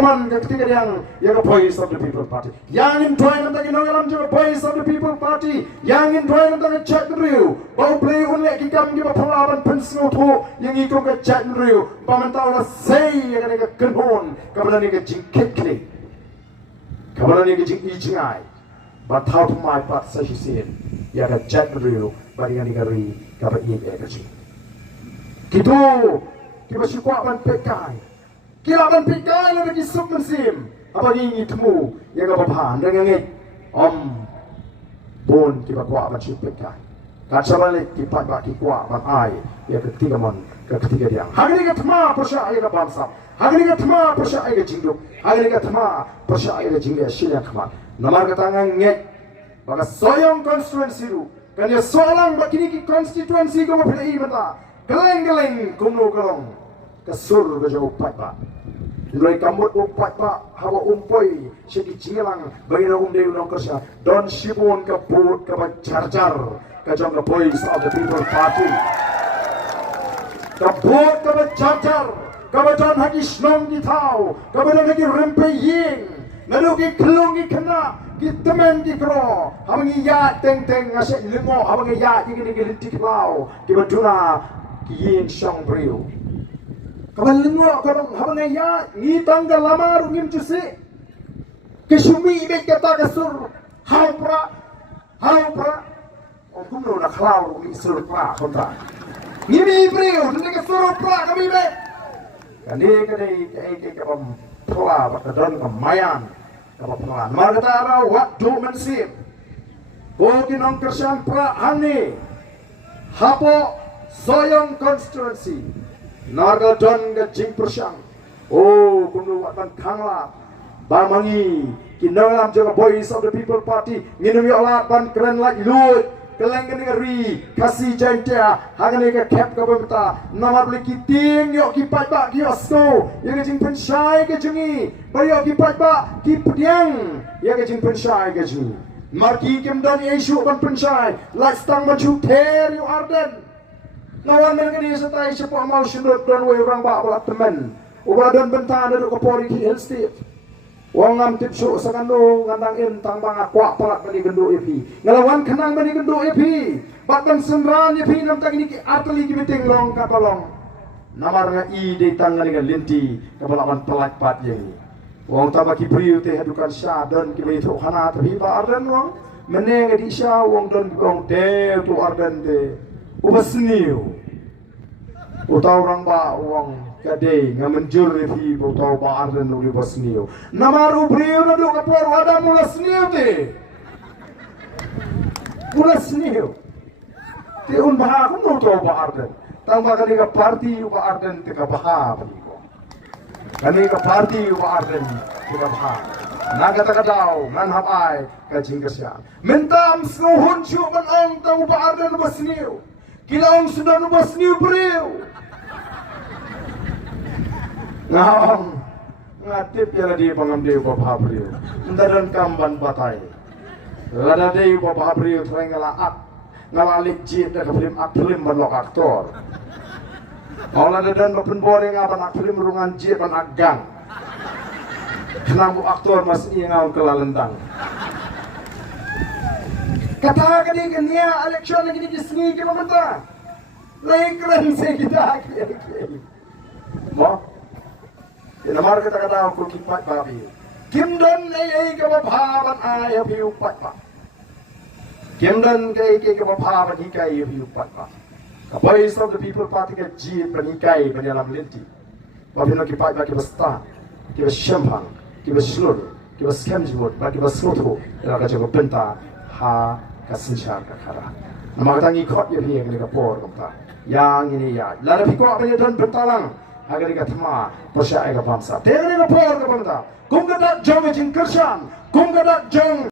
Teman ketika yang voice of the people party, yang in try nanti kita ngalam juga voice of the people party, yang in try nanti chat review, bau play unik kita kita pelawan pensiun tu, yang ikut ke chat review, pamentau lah say yang kita kenhon, kemudian kita jingkit ni, kemudian kita jing ijingai, batau tu mai pat sesisin, yang ke chat review, bagi kita ri, kemudian ini kita jing. Kita suka ban pekai. Kila ban pikai la bagi sub musim apa ni temu yang apa bahan dengan ngit bon kita kuat macam pikai kaca balik kita bagi kuat ban ai ya ketiga dia hari ni ketema persya ai bangsa hari ni ketema persya ai jingduk hari ni ketema persya ai jingga siang kemat namar katangan ngit bagi soyong constituency ru kan ya soalang bagi ni constituency ko mapilai mata geleng kumno kelong kesur ke jauh pak mulai kamut umpat pak hawa umpoi segi cingelang bagi dewi nong kerja don sibun ke put ke charjar ke jong ke voice of the people party ke put ke charjar ke don hagi snong di tau ke don hagi rempe ying lalu ke kelung ke kena ke temen ke kro habangi ya teng ngasih lengo habangi ya ini lintik lau ke baduna ke ying syong brio kapan lengok kalau habang ya ni tanggal lama rungim cusi kesumi ibet kata kesur haupra kumno nak klau rungim sur pra kontra ni brio ni kesur pra kami be kani kapam pla bakadon kamayan kapam pla mar kata ara waktu mensip boginong kersan pra hani hapo soyong constituency naga don ke jing persyang kumnu watan kangla bamangi kinalam jaga voice of the people party minum yola ban keren lagi lut keleng ngeri kasih jantia hagane ke cap ke bemta namar beli kiting yo ki pajba ki osko ya ke jing pensyai ke jungi bayo ki pajba ki pediang ya ke jing pensyai ke jungi marki kimdan isu ban pensyai lastang maju ter yo arden lawan mereka ni setai sepuh amal syurut dan orang bak balap teman ubadan bentan duduk ke pori hill state wong ngam tipsu sakando ngandang intang bang akuak palat bani gendo epi ngelawan kenang bani gendo epi batang senran epi nam tak ini atli ki beting long katolong namar nga i de tangan dengan linti kebalaman pelat pat yang wong tabaki priu teh hadukan sya dan ki beito hana tapi ba arden wong meneng di sya wong don wong de tu arden de ubasniu utau orang ba uang kade ngamenjur refi utau ba arden uli basniu namaru brio na do kapor ada mulasniu te un baha kun no utau ba arden tang ba kani ka party ba arden te ka baha kani ka party ba arden te ka baha naga takadaw ngan hapai ka jingkasya mentam snuhun chu man ong tau ba arden basniu kilaong sudah nubas niu brio ngawang ngatip ya di pangamde bapak brio ndadan kamban batai lada de bapak brio trengala ak ngalalik jit da film berlok aktor awla dan bapen boring aban ak film rungan jit ban agang kenang bu aktor mas ingaw kelalentang kata kini kenia election lagi di sini kita mentah lain keren saya kita mo namar kata aku kipat babi kimdon ai ke bapaban ai api upat pa kimdon ke bapaban hikai api upat pa ka voice of the people party ke ji panikai penyalam linti babi no kipat ba ke basta ke shambang ke slur ke scamjwood ba ke sloto la ka jago penta ha kasinchar kakara nama kata ngikot ya biar mereka por kata yang ini ya lara piko apa dan bertalang agar mereka tema percaya ke bangsa mereka por ke bangsa kum kata jong jing kersan kum kata jong